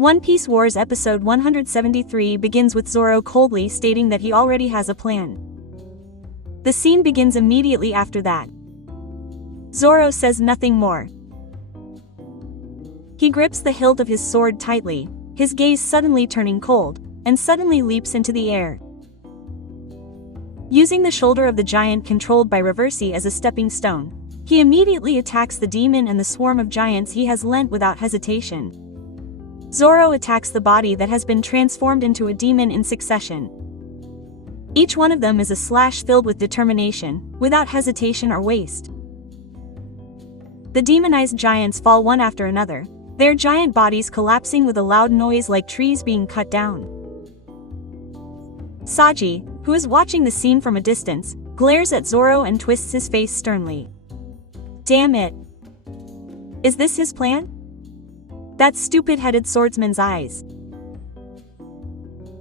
One Piece Wars episode 173 begins with Zoro coldly stating that he already has a plan. The scene begins immediately after that. Zoro says nothing more. He grips the hilt of his sword tightly, his gaze suddenly turning cold, and suddenly leaps into the air. Using the shoulder of the giant controlled by Reversi as a stepping stone, he immediately attacks the demon and the swarm of giants he has lent without hesitation. Zoro attacks the body that has been transformed into a demon in succession. Each one of them is a slash filled with determination, without hesitation or waste. The demonized giants fall one after another, their giant bodies collapsing with a loud noise like trees being cut down. Saji, who is watching the scene from a distance, glares at Zoro and twists his face sternly. Damn it! Is this his plan? That stupid-headed swordsman's eyes.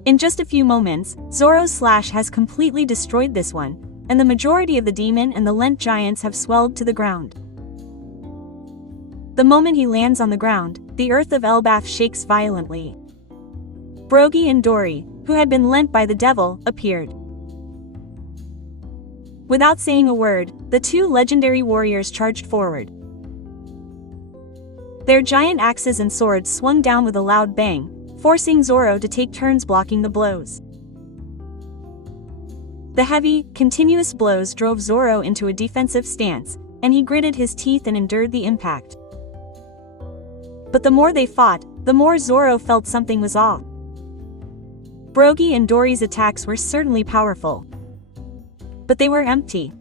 In just a few moments, Zoro's slash has completely destroyed this one, and the majority of the demon and the lent giants have swelled to the ground. The moment he lands on the ground, the earth of Elbaf shakes violently. Brogy and Dory, who had been lent by the devil, appeared. Without saying a word, the two legendary warriors charged forward. Their giant axes and swords swung down with a loud bang, forcing Zoro to take turns blocking the blows. The heavy, continuous blows drove Zoro into a defensive stance, and he gritted his teeth and endured the impact. But the more they fought, the more Zoro felt something was off. Brogy and Dory's attacks were certainly powerful, but they were empty.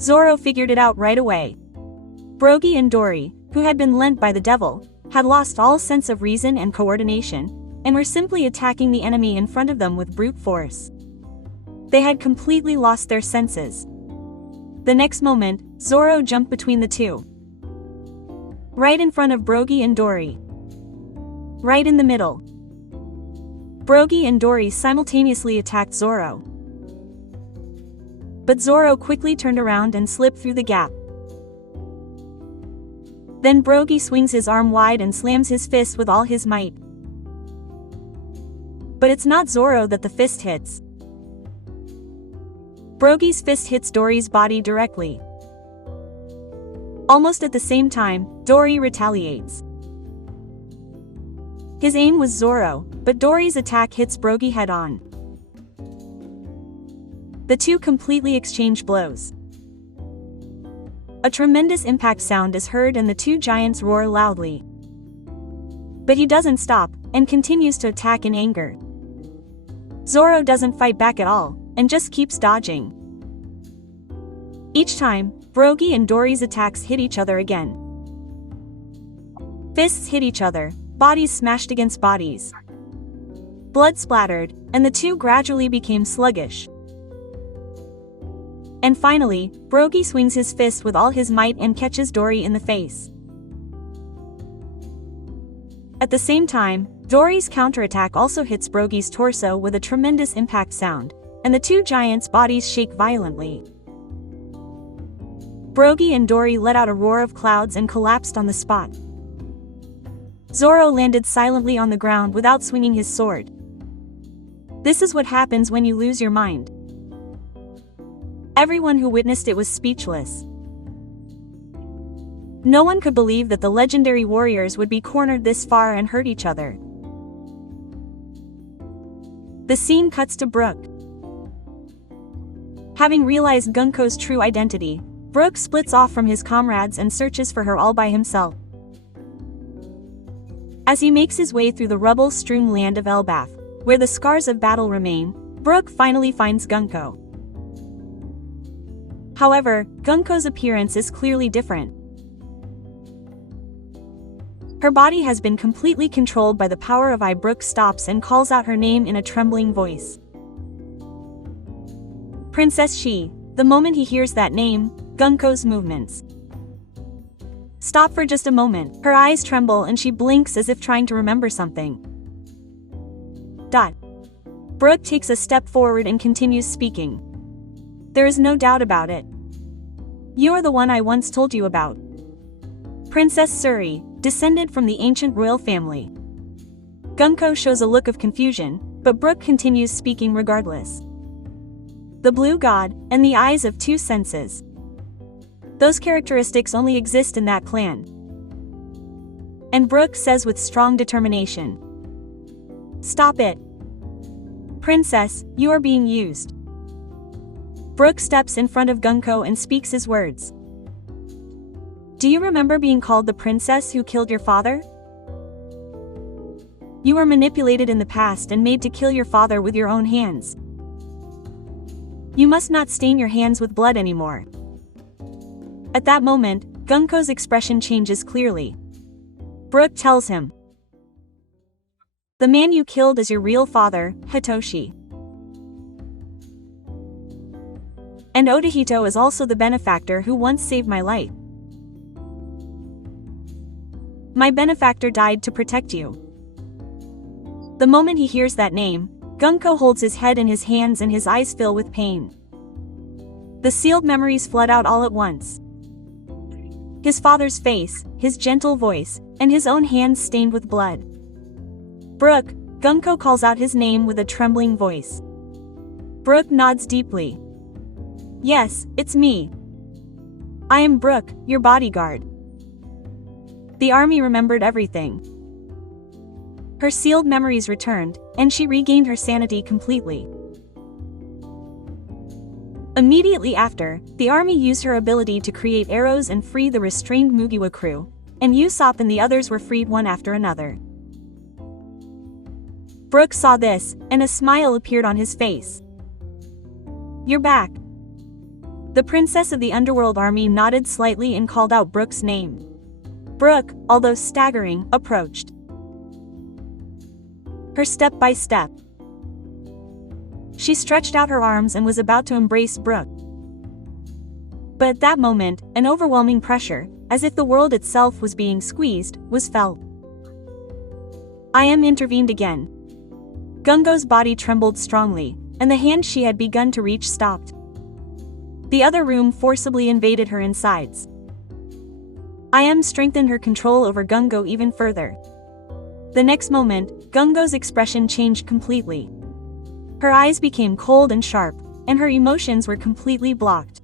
Zoro figured it out right away. Brogy and Dory, who had been lent by the devil, had lost all sense of reason and coordination, and were simply attacking the enemy in front of them with brute force. They had completely lost their senses. The next moment, Zoro jumped between the two. Right in front of Brogy and Dory. Right in the middle. Brogy and Dory simultaneously attacked Zoro. But Zoro quickly turned around and slipped through the gap. Then Brogy swings his arm wide and slams his fist with all his might. But it's not Zoro that the fist hits. Brogy's fist hits Dory's body directly. Almost at the same time, Dory retaliates. His aim was Zoro, but Dory's attack hits Brogy head-on. The two completely exchange blows. A tremendous impact sound is heard and the two giants roar loudly. But he doesn't stop, and continues to attack in anger. Zoro doesn't fight back at all, and just keeps dodging. Each time, Brogy and Dory's attacks hit each other again. Fists hit each other, bodies smashed against bodies. Blood splattered, and the two gradually became sluggish. And finally, Brogy swings his fist with all his might and catches Dory in the face. At the same time, Dory's counterattack also hits Brogy's torso with a tremendous impact sound, and the two giants' bodies shake violently. Brogy and Dory let out a roar of clouds and collapsed on the spot. Zoro landed silently on the ground without swinging his sword. This is what happens when you lose your mind. Everyone who witnessed it was speechless. No one could believe that the legendary warriors would be cornered this far and hurt each other. The scene cuts to Brook. Having realized Gunko's true identity, Brook splits off from his comrades and searches for her all by himself. As he makes his way through the rubble-strewn land of Elbaf, where the scars of battle remain, Brook finally finds Gunko. However, Gunko's appearance is clearly different. Her body has been completely controlled by the power of Brook stops and calls out her name in a trembling voice. Princess Shi. The moment he hears that name, Gunko's movements stop for just a moment. Her eyes tremble and she blinks as if trying to remember something. Brook takes a step forward and continues speaking. There is no doubt about it. You are the one I once told you about. Princess Suri, descended from the ancient royal family. Gunko shows a look of confusion, but Brook continues speaking regardless. The blue god, and the eyes of two senses. Those characteristics only exist in that clan. And Brook says with strong determination. Stop it. Princess, you are being used. Brook steps in front of Gunko and speaks his words. Do you remember being called the princess who killed your father? You were manipulated in the past and made to kill your father with your own hands. You must not stain your hands with blood anymore. At that moment, Gunko's expression changes clearly. Brook tells him. The man you killed is your real father, Hitoshi. And Odahito is also the benefactor who once saved my life. My benefactor died to protect you. The moment he hears that name, Gunko holds his head in his hands and his eyes fill with pain. The sealed memories flood out all at once. His father's face, his gentle voice, and his own hands stained with blood. Brook, Gunko calls out his name with a trembling voice. Brook nods deeply. Yes, it's me. I am Brook, your bodyguard. The army remembered everything. Her sealed memories returned, and she regained her sanity completely. Immediately after, the army used her ability to create arrows and free the restrained Mugiwara crew, and Usopp and the others were freed one after another. Brook saw this, and a smile appeared on his face. You're back. The princess of the underworld army nodded slightly and called out Brook's name. Brook, although staggering, approached her step by step. She stretched out her arms and was about to embrace Brook. But at that moment, an overwhelming pressure, as if the world itself was being squeezed, was felt. I am intervened again. Gungo's body trembled strongly, and the hand she had begun to reach stopped. The other room forcibly invaded her insides. I am strengthened her control over Gungo even further. The next moment, Gungo's expression changed completely. Her eyes became cold and sharp, and her emotions were completely blocked.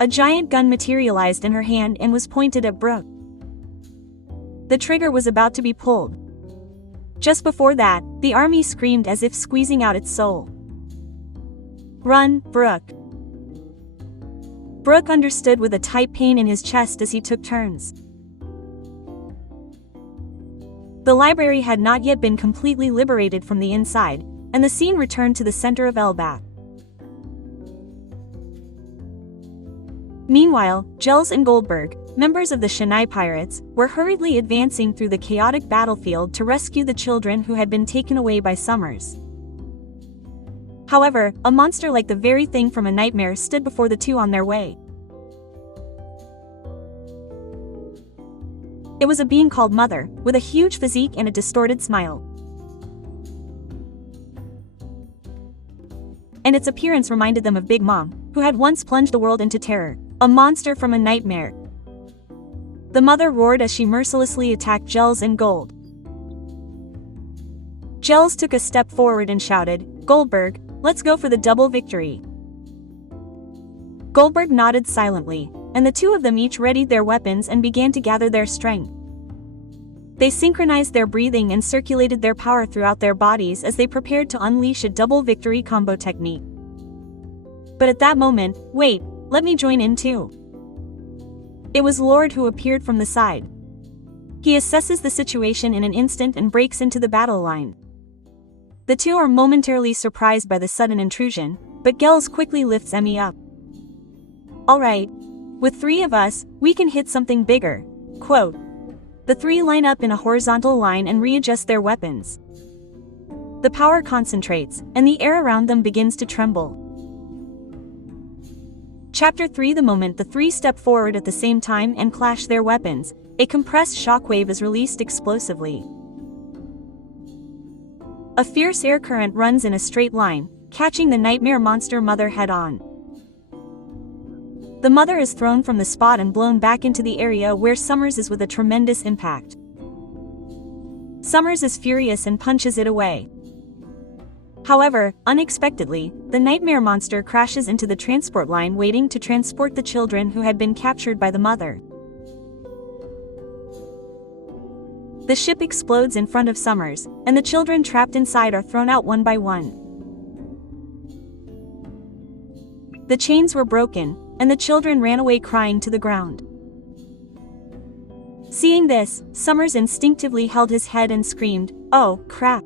A giant gun materialized in her hand and was pointed at Brook. The trigger was about to be pulled. Just before that, the army screamed as if squeezing out its soul. Run, Brook. Brook understood with a tight pain in his chest as he took turns. The library had not yet been completely liberated from the inside, and the scene returned to the center of Elbaf. Meanwhile, Gels and Goldberg, members of the Shanai Pirates, were hurriedly advancing through the chaotic battlefield to rescue the children who had been taken away by Summers. However, a monster like the very thing from a nightmare stood before the two on their way. It was a being called Mother, with a huge physique and a distorted smile. And its appearance reminded them of Big Mom, who had once plunged the world into terror, a monster from a nightmare. The mother roared as she mercilessly attacked Gels and Gold. Gels took a step forward and shouted, Goldberg, let's go for the double victory. Goldberg nodded silently, and the two of them each readied their weapons and began to gather their strength. They synchronized their breathing and circulated their power throughout their bodies as they prepared to unleash a double victory combo technique. But at that moment, wait, let me join in too. It was Lord who appeared from the side. He assesses the situation in an instant and breaks into the battle line. The two are momentarily surprised by the sudden intrusion, but Gels quickly lifts Emmy up. Alright. With three of us, we can hit something bigger. Quote. The three line up in a horizontal line and readjust their weapons. The power concentrates, and the air around them begins to tremble. Chapter 3. The moment the three step forward at the same time and clash their weapons, a compressed shockwave is released explosively. A fierce air current runs in a straight line, catching the nightmare monster Mother head-on. The Mother is thrown from the spot and blown back into the area where Summers is with a tremendous impact. Summers is furious and punches it away. However, unexpectedly, the nightmare monster crashes into the transport line waiting to transport the children who had been captured by the mother. The ship explodes in front of Summers, and the children trapped inside are thrown out one by one. The chains were broken, and the children ran away crying to the ground. Seeing this, Summers instinctively held his head and screamed, "Oh, crap."